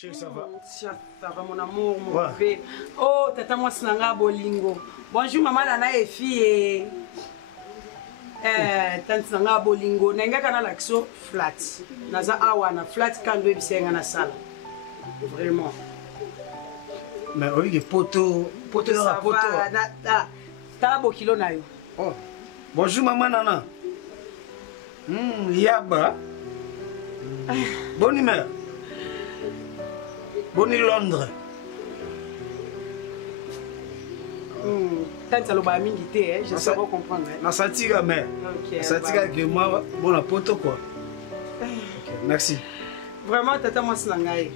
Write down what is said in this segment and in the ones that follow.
Chérie, ça va? Ça va, mon amour, mon bébé. Oh, tata, moi, c'est Nanga Bolingo. Bonjour, maman, Nana et fille. Tante Nanga Bolingo. Nanga kana l'action flat. Naza awana flat quand bébé c'est na salle. Vraiment. Mais oui, les poteaux. Poteaux, ça poteaux. Va. T'as beau kilo na yo. Oh. Bonjour, maman, Nana. Yaba. Bonne humeur. Bonne Londres. Tant que ça va mingi, je sais pas comprendre. Na satiga mais. Ok. Satiga que moi bon la poto quoi. Ok, merci. Vraiment tata moi c'est ngai.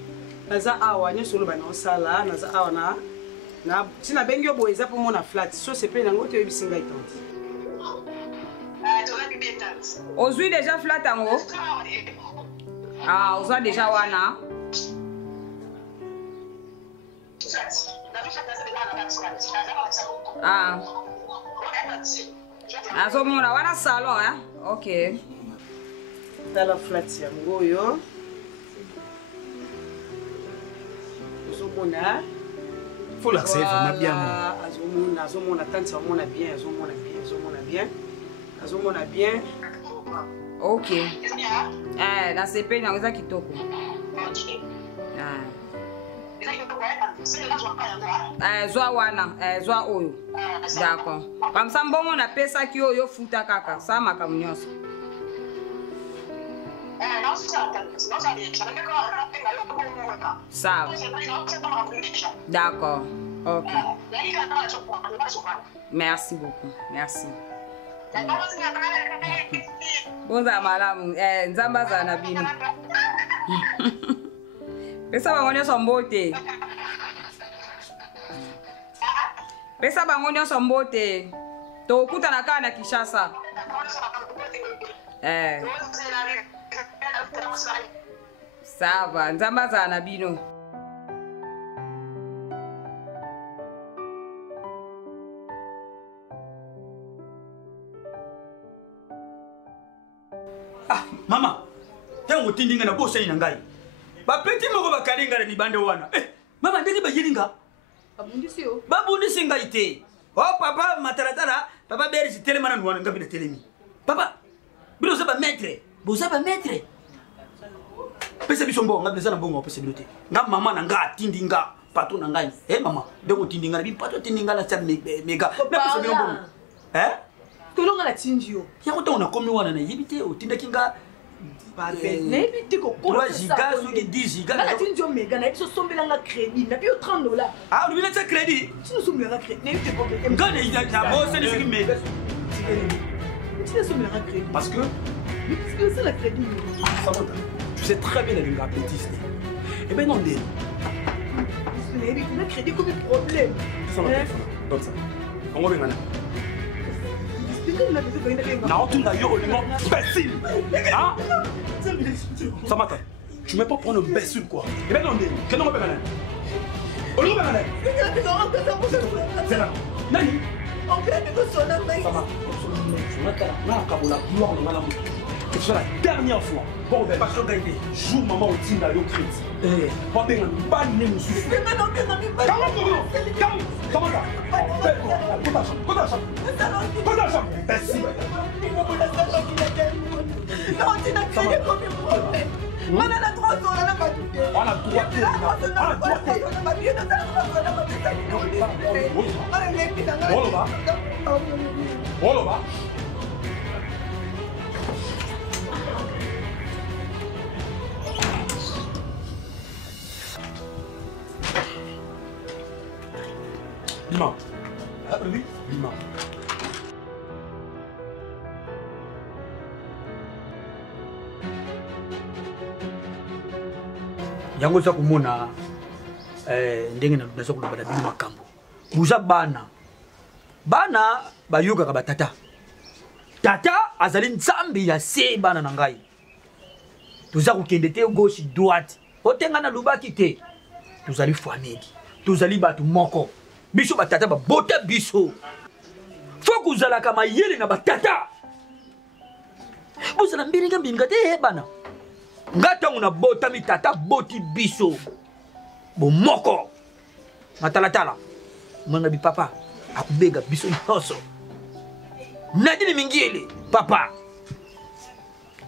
Naza awa nyo solo ba na sala, naza awa na tina bengi yo boeza pour mon flat. So c'est pe nango to yebisinga itonti. Tu vas bien tante. Ozui déjà flat en haut. Ah, ozwa déjà wana. Ah. Azomona wana salon hein? OK. Dans la flat ya ngoyo. Azomona. Faut l'accepter vraiment bien. Azomona tante azomona bien, azomona bien. OK. Na CP na uza kitoko. Zwa wana, zwa oyo. D'accord. Comme ça mbongo na pesa ki oyo futa kaka, ça makamu nyonso. Ça. D'accord. OK. Merci beaucoup. Merci. Bonza malamu, nzamba za na bino. Pesa bango nyonso mbote. Pesa bango nyonso mbote. Tokutana kana Kinshasa. Sava, nzamba za na bino. Ah, mama. Tango tindinga na bosa ina ngai. Ba petit moko ba kalinga ni bande wana. Mama ndenge ba yilinga? Abundisi yo. Babundisi ngai te. Oh papa mataratara, papa berisi telema na nwana ngabi na telemi. Papa, bilo za ba maître. Boza ba maître. Pesa biso mbongo ngabi za na mbongo pesa bilote. Nga mama na nga tindinga pato na ngai. Mama, ndenge tindinga na bi pato tindinga la tsa mega. Na pesa bilo mbongo. Tolonga la tindio. Ya ko tona komi wana na yibite o tindaki nga N'habite ko 3 gigas ou 10 gigas. La tindio mega na biso sombelanga crédit na bio $30. Ah, on lui met ça crédit. Tu nous sombelanga crédit. N'habite ko problème. Quand il y a bon, c'est ce qui met. Tu nous sombelanga crédit. Parce que c'est la crédit. Samantha, tu sais très bien la bêtise. Eh ben non, Ndé. N'habite na crédit comme problème. Ça va. Donne ça. On va bien maintenant. Non, tu n'as yo, imbécile. Hein? Samantha, tu ne peux pas prendre un imbécile quoi. Eh ben non, qu'est-ce qu'on va faire maintenant? On va faire maintenant. C'est là. Nani? On fait du coup sur la main. Samantha, c'est la dernière fois. Bon, ben, parce que gagné, jour maman au team là, yo crit. Bon, ben, pas né nous suivre. Lima. Oui, Lima. Yango za kumona ndenge na nazo kulobala bino makambo. Buza bana bayuka ka batata. Tata azali nzambi ya se bana na ngai. Tuza kokende te gauche droite. Otenga na lubaki te. Tuzali famille. Tuzali batu moko. Biso batata ba bota biso. Faut kuzala kama yele na batata. Buzala mbinga te bana. Ngata una bota mi tata boti biso. Bon moko. Matalatala. Mwana bi papa. Akubega biso nyonso. Nadine mingiele. Papa.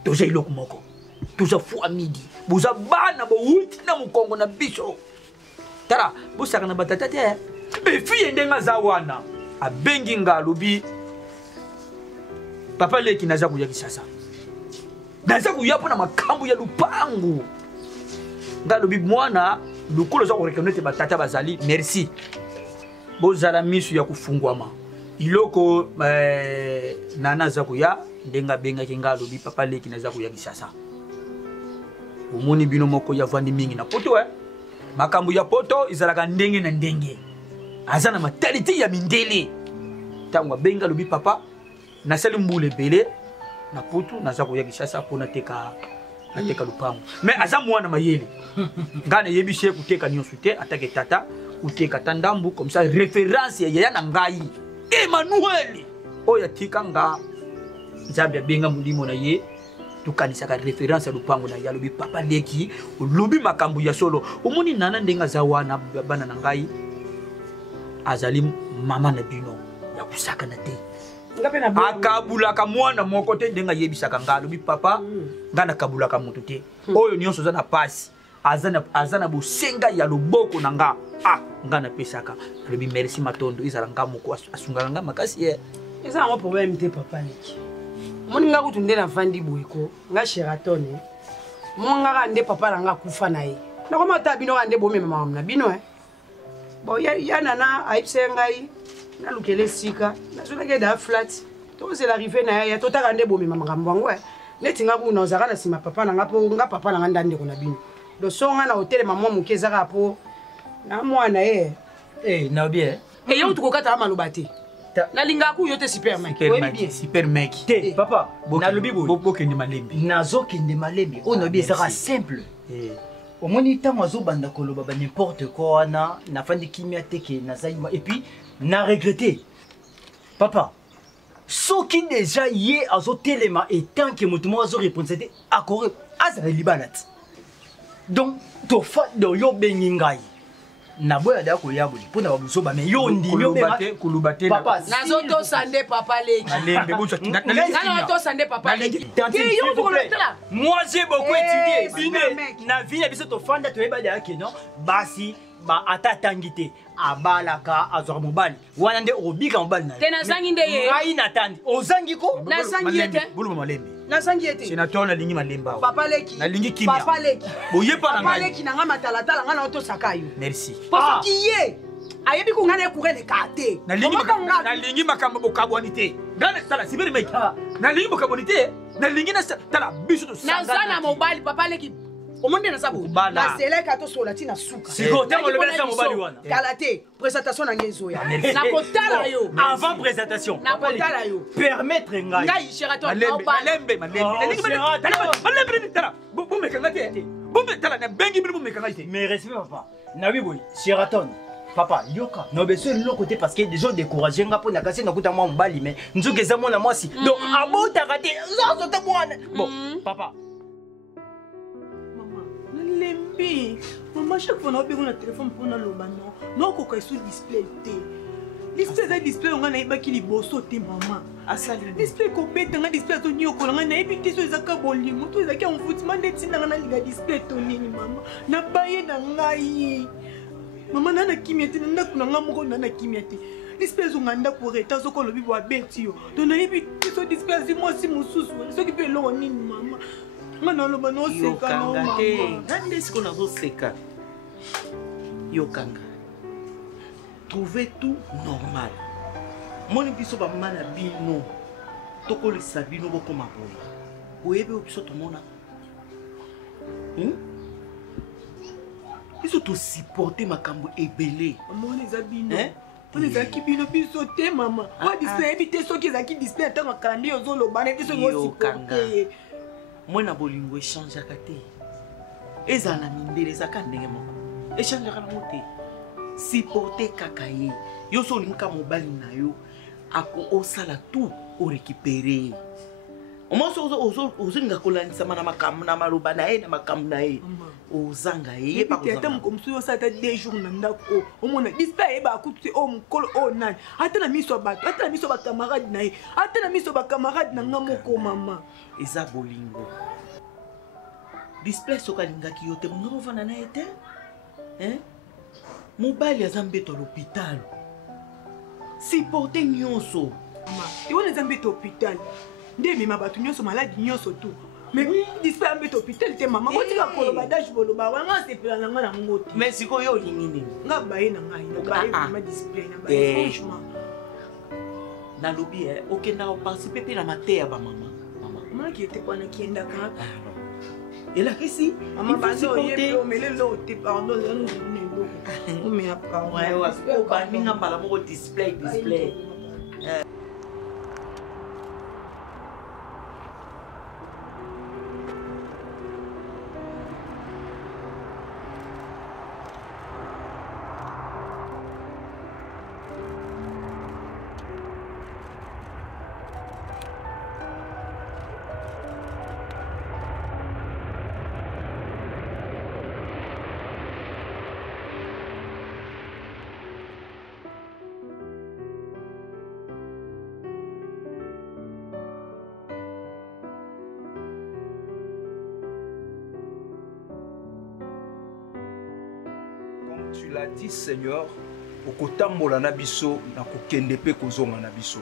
Toza iloko moko. Toza fu amidi. Boza bana bo wuti na mukongo na biso. Tara, bosaka na batata te. E fiye ndenga za wana. Abengi ngalobi. Papa leki naza kuya kisasa. Naza kuya pona makambo ya lupangu. Ngalobi mwana lukolo za kurekonete batata bazali. Merci. Bozala misu ya kufungwama. Iloko nana za kuya ndenga benga kingalobi papa leki naza kuya kisasa. Umoni bino moko ya vandi mingi na poto makambo ya poto izalaka ndenge na ndenge. Azana matalite ya mindele. Tangwa benga lobi papa na sali mbule bele na poto naza kuya kisasa pona teka nateka lupango. Mais aza mwana mayele. Ngana yebishe kuteka nyonso te atake tata uteka tandambu comme ça référence ya yaya na ngai. Emmanuel oya tika nga Zambia benga mulimo na ye tukanisa ka référence ya lupango na yalobi papa leki lobi makambo ya solo omoni nana ndenga za wana bana na ngai azali mama na bino ya kusaka na te akabulaka mwana moko te ndenga yebisaka nga lobi papa ngana kabulaka mutu te oyo nyonso za na pasi azana bosenga ya loboko na nga ngana pesaka lobi merci matondo izala ngamo ko asungala nga makasi ye eza ngo problème te papa leki moni nga kutu nde na vandi boyeko nga Sheraton monga ka nde papa na nga kufa na ye na koma ta bino ka nde bomema mama na bino bon ya nana aipse ngai na lukele sika na zona ke da flat to c'est l'arrivée na ya tota ka nde bomema makambo ngo neti nga kuna ozaka na sima papa na nga po nga papa na nga ndande ko na bino do songa na hotel mama mukeza ka po na mwana na bien yo tukokata maloba te na linga ku yote super mec super mec te papa na lobi bo bokende malembi nazo kende malembi o no bi sera simple au moni tango azo banda koloba ba n'importe quoi na fandi kimia teke na zaima et puis na regretter papa soki déjà yé azo telema et tant que mutumo azo répondre c'était akore azali libanat donc to fa do yo bengingai na boya da ko yabuli pona ba buso ba me yo ndi yo kulubate papa nazo to sande papa leki malembe buso na to sande papa leki yo to la moi j'ai beaucoup étudié bine na vie na biso to fanda to yeba da ke non basi ba atatangite abalaka azwa mobali wana nde obika mobali na tena zangi nde ye ngai natandi ozangi ko na sangi ete buluma malembe na sangi ete senateur na lingi malemba papa leki na lingi kimia papa leki boyepa na papa leki na nga matala nga na to sakayo merci parce qu'il ayebi ko ngana ekure ne kate na lingi makambo bokabwani te ngana tala sibiri meki na lingi bokabwani te na lingi na tala biso to na zana mobali papa leki omonde na sabu na seleka to sola tina suka siko tango le besa mobali wana kalate présentation na ngezoya na kotala yo avant présentation na kotala yo permettre ngai Sheraton malembe malembe tala bombe kangate bombe tala na bengi bilu bombe kangate mais respect papa na oui boy Sheraton papa yoka no beso le côté parce que des gens découragés nga pona kasi na kuta mwa mbali mais nzuke za mwana mwasi donc abota kate zo ta mwana bon papa lembi maman chaque fois na obengo na téléphone mpona loba non okoka esu display te display eza display onga nayebaki liboso te mama display kobetanga display atoniokola nga nayebi te so ezaka bolingo to ezaki envoûtement nde tindanga nalinga display to nini mama nabaye na ngai mama na na kimia te na ndako na nga moko na na kimia te display ezonga ndako reta soki olobi bo abeti yo to nayebi te so display azi mwasi mosusu soki mpe eloko nini mama nga naloba noseka na mama nande siko nazoseka yokanga trouver tout normal moni biso bamama na bino tokolisa bino bokoma boye oyebi oyo biso tomona biso tosupporte makambo ebele mama eza bino wana ezalaki bino biso te mama oya display yebi te soki ezalaki display ntango akandi ozoloba neti soki osupporte mwana bolingo echangeaka te ezala na mindele ezalaka ndenge moko echangeaka nango te supporte kaka ye yo so olinga mobali na yo ako osala tout orécupere omonso ozolinga kolandisama na makambo na maloba na ye na makambo na ye ozanga ye ye pa ata mokomosu oyo osala ata 2 jours na ndako omona dispe ayeba akutu te oyo mokolo oyo nani ata na miso ya bato ata na miso ya bakamarade na ye ata na miso ya bakamarade na nga moko mama eza bolingo display soki alingaki yo te bonga bovanda na ye te mobali aza mbeto ya l'hôpital supporte nyonso ewona eza mbeto hôpital nde emema bato nyonso maladi nyonso tu mais dispe ya mbeto hôpital te mama botika koloba dage boloba wanga asepela na nga na ngo te mais sikoyo olingi nini nga baye na ngai nabaye vraimen display na baye franchement nalobi okendaka koparticipe mpe na mateya ya bamama omonaki ete wana kiendaka elakisi mama bando oyebi omele eloko te pardon ezana eloko omela pardon obaninga mbala moko display Tu l'as dit, Seigneur, okotambola na biso na kokende pe kozonga na biso.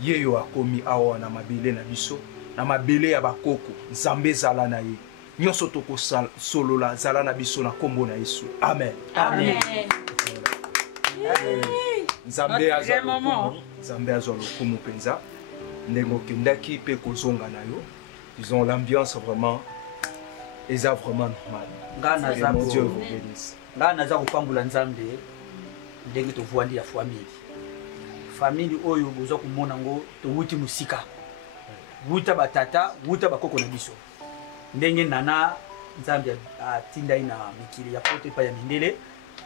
Yeyo akomi awa na mabele na biso, na mabele ya bakoko, Nzambe zala na ye. Nyonso toko solola zala na biso na kombo na Yesu. Amen. Amen. Nzambe azwa lokumu, Nzambe azwa lokumu penza. Ndengo kendaki pe kozonga na yo. Disons l'ambiance vraiment eza vraiment normal. Mon Dieu vous bénisse. Nga naza kopambula Nzambe ndenge tovwandi ya famille oyo boza komona ngo towuti musika wuta batata wuta bakoko na biso ndenge nana Nzambe atinda ina mikili ya pote pa ya mindele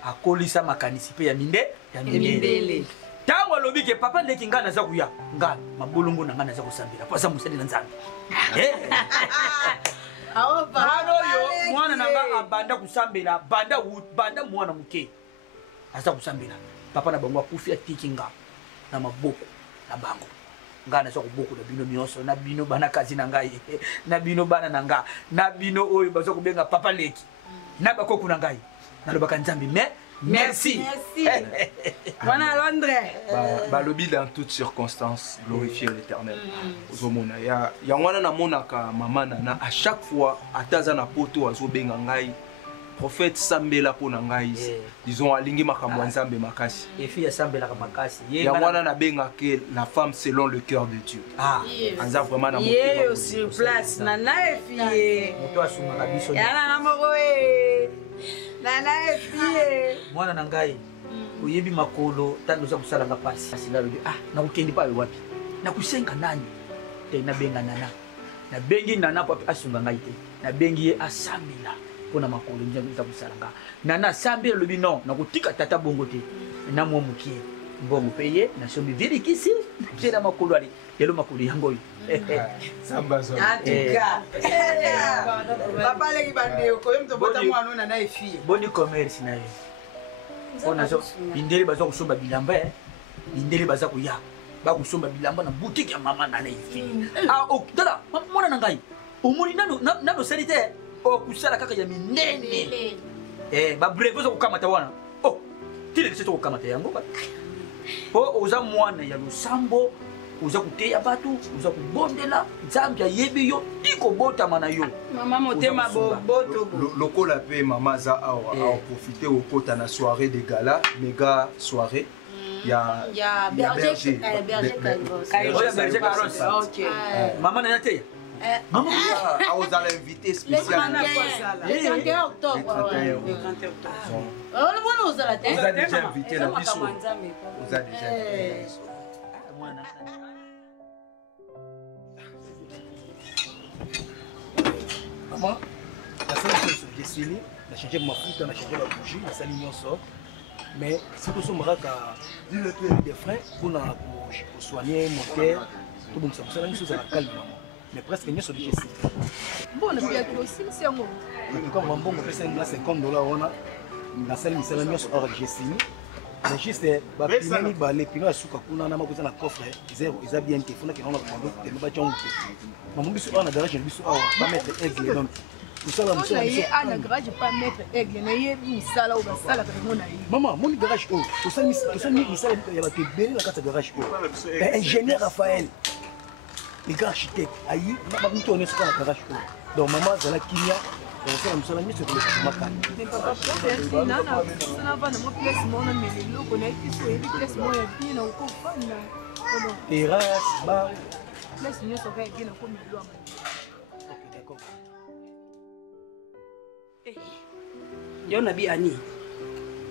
akolisa makanisi pe ya mindele tango alobi ke papa ndeki nga naza kuya nga mabolongo na nga naza kosambela pasa musali na Nzambe oyo mwana nanga abanda kusambela banda mwana muke aza kusambela papa na bango akufi atiki nga na maboko na bango nga naza koboko na bino nyonso na bino bana kazi na ngai na bino bana na nga na bino oyo baza kobenga papa leki na bakoko na ngai nalobaka Nzambe merci. Voilà Londres. Balobi dans toutes circonstances glorifier l'Éternel. Ozomona ya ngwana na monaka mama nana à chaque fois ataza na poto azobenga ngai prophète sambela pona ngai disons alingi makambo Nzambe makasi. Et fille sambela makasi. Ya ngwana na benga que la femme selon le cœur de Dieu. Anza vraiment na moto. Sur place nana e fille. Moto asuma ka biso. Ya na moko nana efie mwana na ngai oyebi makolo tango za kusala nga pasi asila lobi na kukendi pa wapi na kusenga nani te na benga nana na bengi nana pa asunga ngai te na bengi ye asambila pona makolo njangu za kusala nga nana sambila lobi non na kutika tata bongo te na mwa mukie bongo peye na sombi vili kisi na makolo ali yelo makolo yango samba zo atika papa leki bande ko yemto bota mwana na na efie boni commerce na ye ona so indele baza kusomba bilamba indele baza kuya ba kusomba bilamba na boutique ya mama na efie dala mwana na ngai omoni nano salite o kusala kaka ya minene ba brevet zo kukamata wana tile kiseto kukamata yango ba oza mwana ya lusambo uza kuteya batu uza kubondela Nzambe ayebi yo iko botama na yo mama motema boto lokola pe mama za awa profiter au kota na soirée de gala méga soirée ya berger Carlos OK mama na teya maman aux à l'invité spécial le 31 octobre on vous a déjà invité la biso vous a déjà invité maman la seule chose j'ai signé na changer ma foot na changer la bougie na sali nyonso mais si tu sommes raka des freins pour soigner moteur tout bon ça ça la chose à calme maman mais presque nyonso déjà si mbona pia osilisi yango comme mbongo pesa nga $50 wana nasali misala nyonso or déjà signé mais juste bapine mibale pino ya suka kuna na makoza na coffre eza bien te fona kena na kondo te ba tshongo te mamu biso ona garage biso awa ba mettre aigle donc usala musala biso ana garage pas mettre aigle na ye misala o basala ka mona ye mama mon garage o usala misala ya ba tebele la kata garage o ingénieur Raphaël les gars architectes ayi ba mito on est sur la garage o donc maman zala kinya usala musala miso ko le makani papa peut-être nana sana vana mo place mona melelo ko na iso ye place moya bina ko fana terrasse bar place nyonso ka bina ko melelo yo na bi ani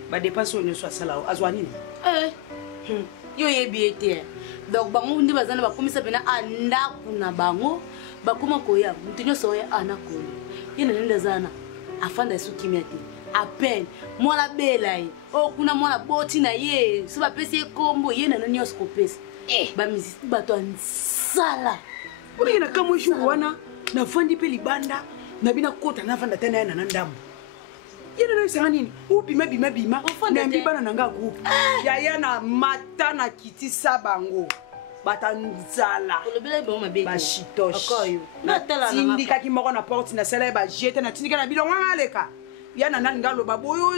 ba dépense on so sala azwa nini yo yebi ete donc bango ndi bazana bakomisa pena anda kuna bango bakoma koya mutinyo soya anako yena nenda zana afanda su kimia te appel mwana bela ye o kuna mwana boti na ye so ba pesi kombo yena nani oskopesi ba mizisi bato ansala obi na kamwe shu wana na fandi pe libanda na bina kota na fanda tena yana ndamu yena no isanga nini ubima bima na mbibana nanga groupe ya na mata na kiti sabango batanzala olobela ba mabeki bashitosh akoyo na tala na tindika ki moko na porte na sala ba jete na tindika na bilongo ngaleka yana nani ngalo baboyo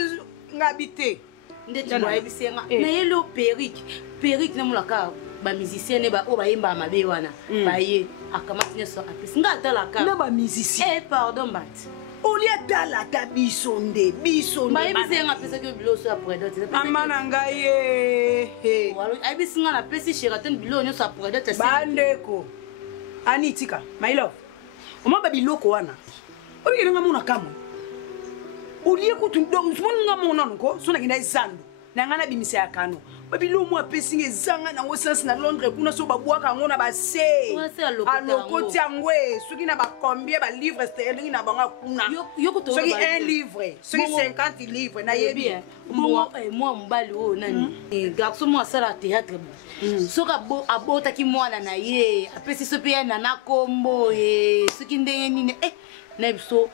ngabite ndeti mo ebisenga na yelo perique na mulaka ba musicien ne ba o ba yemba mabe wana ba ye akamati ne so apesi ngatala ka na ba musicien pardon bat olia dala ta bisonde ba ebisenga pesa ke biloso après d'autres mama na ngaye ai bisinga na pesi Sheraton bilonyo so après d'autres bandeko anitika my love oma ba biloko wana obi nga mona kamo olie kutu donc nga mona nko so na kinda isando na ngana bimisa ya kano babilo mo apesi ezanga na sense na Londres kuna so babwaka ngona ba se alokoti angwe soki na ba combien ba livre sterling na banga kuna soki 1 livre soki 50 livres na yebi moi mbali o nani garçon moi sala théâtre soka abota ki mwana na ye apesi so pe na na kombo soki ndenge nini na biso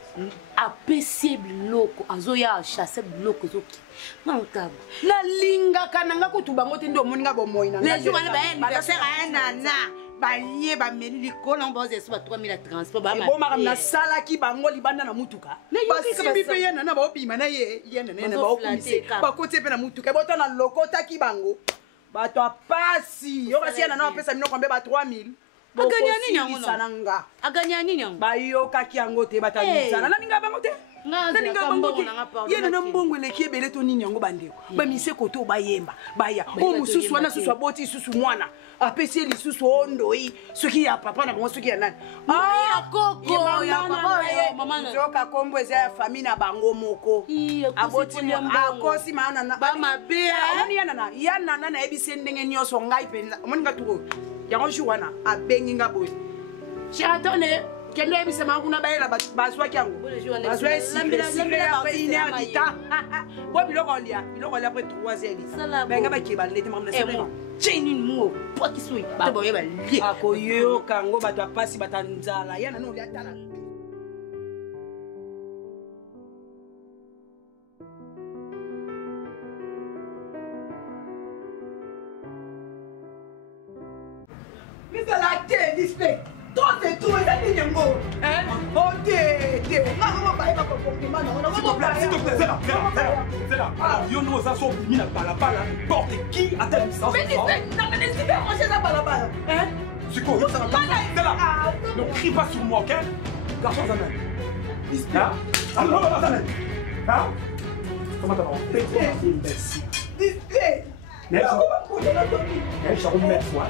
apesi biloko azoya chasser biloko zoki Mangutaba. La linga kananga kutubango te ndo moninga bomoyi na. Les jours ba sera nana. Ba lié ba meli ko na boze so ba 3000 transport ba ma. Bo mara na sala ki bango libanda na mutuka. Ba simbi pe yana na ba obima na ye yana na ba okumise. Ba kote pe na mutuka. Bota na lokota ki bango. Ba to apasi. Yo kasi yana na pesa mino kwambe ba 3000. Aganya nini yango no? Aganya nini yango? Ba yo kaki yango te batabisana. Na ninga bango te? Yena na mbongo leki ebele to nini yango bandeko ba mise koto ba yemba baya o mususu wana susu aboti susu mwana apesi lisusu ondoi soki ya papa na bango soki ya nani koko ya papa mama na joka kombo eza ya famille na bango moko aboti akosi maana na ba mabe oni yana na ebise ndenge nyoso ngai penza omoni ngatuko yango shu wana abengi ngaboy Sheraton kendo ebise manguna baela bazwa kyango bazwa sile ya ina dita bo biloko lia après 3 heures benga ba keba lete mamna sema chini mo poti sui ba boye ba li akoyo kango bato apasi batanzala yana no lia tala Mr. Latte display tout est tout et la ligne ngo oh té nga ko ba ko compliment na s'il te plaît c'est là alors yo no za so bimi na balabala n'importe qui a telle licence mais non mais c'est pas moi ça balabala c'est quoi ça va c'est là ne crie pas sur moi OK garçon ça même display alors ça même hein comment ça display mais ça je vais mettre toi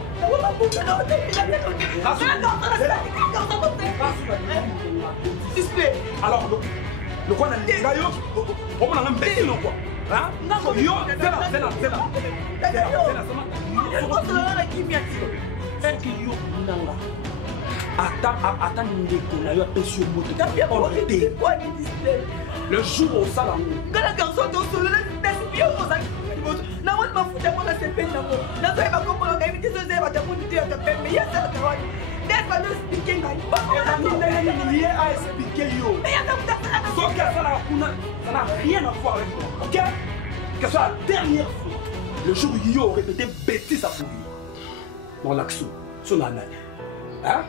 display alors le quoi na ngayo on a un petit non quoi hein yo c'est là attends ndeko na yo apesi yo moto le jour au salon ngala garçon to solo na sipio koza na watu mafuta kwa sepeni na kwa na sasa bako kwa ngai mtizo zeba takuti ya tapembe ya sasa tawani Laisse pas nous expliquer. Lié à expliquer yo. Sauf que ça n'a rien à voir avec moi. Ok? Que ce soit la dernière fois, le jour où yo répété bêtise à pour lui. Dans l'action, son année. Hein?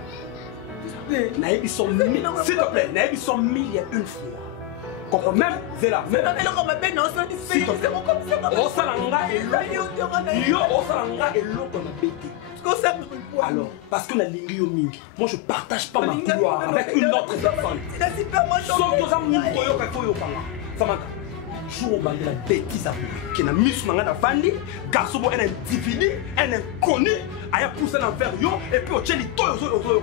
Naïbi sont mille. S'il te plaît, Naïbi sont mille il y a une fois. Comprends même, c'est là. S'il te plaît. Osalanga et l'eau. Yo, Osalanga et l'eau comme un bêtise. Alors, parce que la ligne au mingi, moi je partage pas ma gloire avec une autre personne. Sauf que ça me dit que faut yo kanga. Ça m'a jour où la bêtise à vous. Qui n'a mis sur la fandi, garçon un individu, un inconnu, a poussé dans vers yo et puis au tcheli to yo.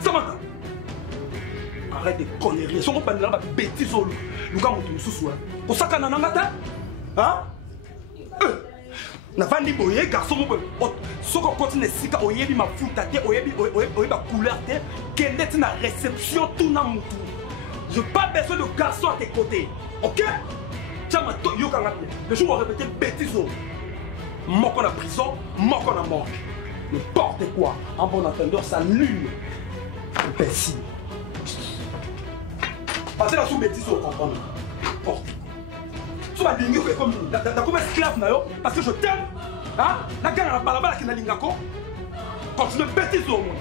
Ça m'a arrête de conneries. Si on pas dans la bêtise au nous quand on sous soi. Au sakana nangata? Hein? Navandi boye garçon mo soko continue sika oyebi mafuta te oyebi ba couleur te kende na réception tout na mutu. Je pas besoin de garçon à tes côtés. OK? Chama to yo kanga. Le jour où on répéter bêtise moko na prison, moko na mort. N'importe quoi. En bon entendeur ça nul. Imbécile. Parce que la sous bêtise au comprendre. Porte. Tu vas dinguer comme t'as comme esclave parce que je t'aime. Hein? La guerre à la balabala qui n'a l'ingako. Quand tu ne bêtises au monde.